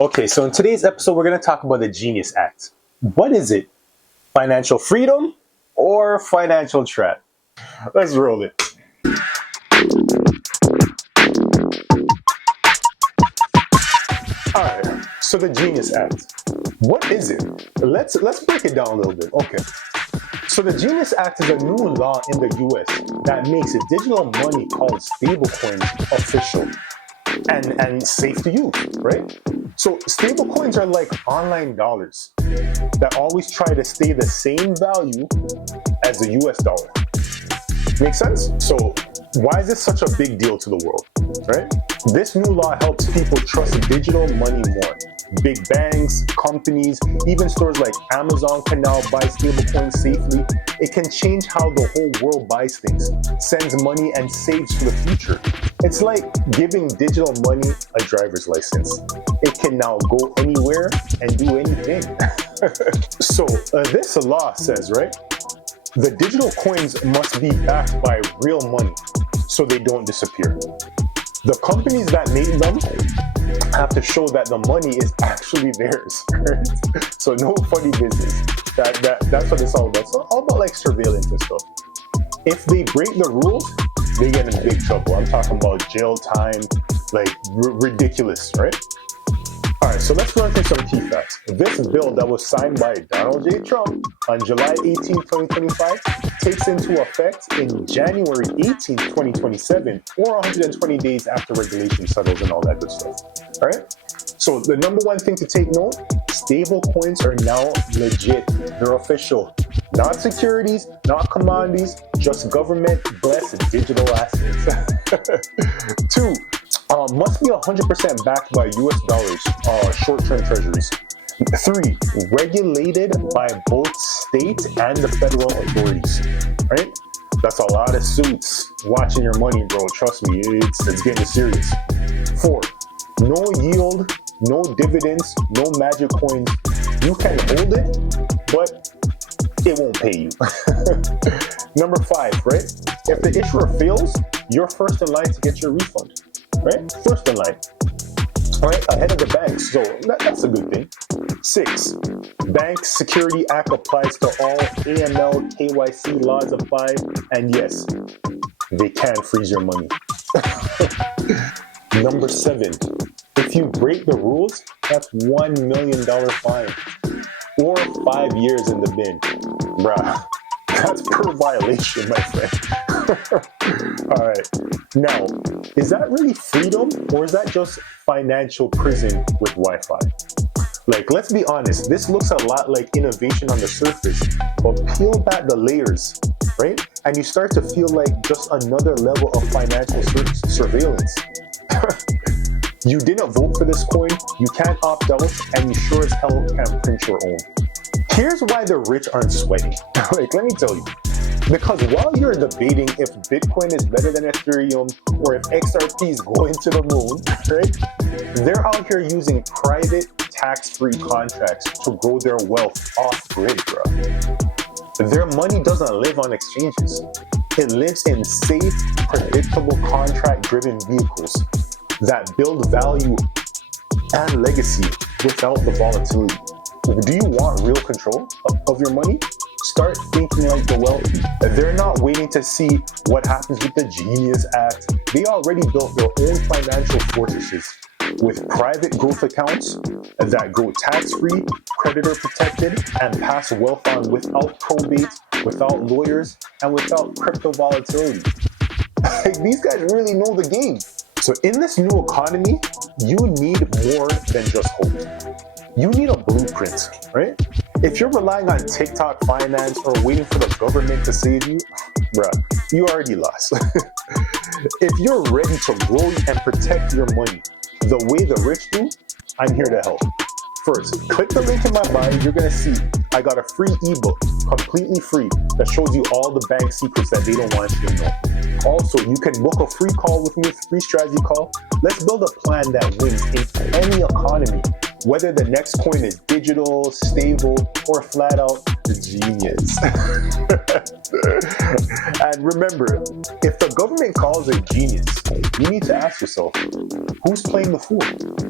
Okay, so in today's episode, we're going to talk about the Genius Act. What is it? Financial freedom or financial trap? Let's roll it. All right, so the Genius Act. What is it? Let's break it down a little bit. Okay. So the Genius Act is a new law in the US that makes digital money called stablecoins official and safe to use, right? So stablecoins are like online dollars that always try to stay the same value as the US dollar. Make sense? So why is this such a big deal to the world, right? This new law helps people trust digital money more. Big banks, companies, even stores like Amazon can now buy stablecoins safely. It can change how the whole world buys things, sends money, and saves for the future. It's like giving digital money a driver's license. It can now go anywhere and do anything. So this law says, right, the digital coins must be backed by real money so they don't disappear. The companies that made them have to show that the money is actually theirs. So no funny business. That's what it's all about. So all about like surveillance and stuff. If they break the rules, they get in big trouble. I'm talking about jail time, like ridiculous, right? All right, so let's run through some key facts. This bill that was signed by Donald J. Trump on July 18, 2025, takes into effect in January 18, 2027, or 120 days after regulation settles and all that good stuff. All right? So the number one thing to take note, stable coins are now legit. They're official. Not securities, not commodities, just government-blessed digital assets. 2, must be 100% backed by US dollars, short-term treasuries. 3, regulated by both state and the federal authorities, right? That's a lot of suits watching your money, bro. Trust me, it's getting serious. 4, no yield, no dividends, no magic coins. You can hold it, but it won't pay you. Number 5, right? If the issuer fails, you're first in line to get your refund, right? First in line. All right, ahead of the banks, so that's a good thing. 6, Bank Security Act applies to all. AML, KYC laws apply, and yes, they can freeze your money. Number 7, if you break the rules, that's $1 million fine, or 5 years in the bin. Bruh, that's per violation, my friend. All right. Now, is that really freedom, or is that just financial prison with Wi-Fi? Like, let's be honest, this looks a lot like innovation on the surface, but peel back the layers, right? And you start to feel like just another level of financial surveillance. You didn't vote for this coin, you can't opt out, and you sure as hell can't print your own. Here's why the rich aren't sweating. Like, let me tell you. Because while you're debating if Bitcoin is better than Ethereum or if XRP is going to the moon, right? They're out here using private tax-free contracts to grow their wealth off-grid, bro. Their money doesn't live on exchanges. It lives in safe, predictable, contract-driven vehicles that build value and legacy without the volatility. Do you want real control of your money? Start thinking like the wealthy. They're not waiting to see what happens with the Genius Act. They already built their own financial fortresses with private growth accounts that grow tax-free, creditor-protected, and pass wealth on without probate, without lawyers, and without crypto volatility. These guys really know the game. So in this new economy, you need more than just hope. You need a blueprint, right? If you're relying on TikTok finance or waiting for the government to save you, bruh, you already lost. If you're ready to grow and protect your money the way the rich do, I'm here to help. First, click the link in my bio. You're gonna see I got a free ebook, completely free, that shows you all the bank secrets that they don't want you to know. Also, you can book a free call with me, free strategy call. Let's build a plan that wins in any economy, whether the next coin is digital, stable, or flat out genius. And remember, if the government calls it genius, you need to ask yourself, who's playing the fool?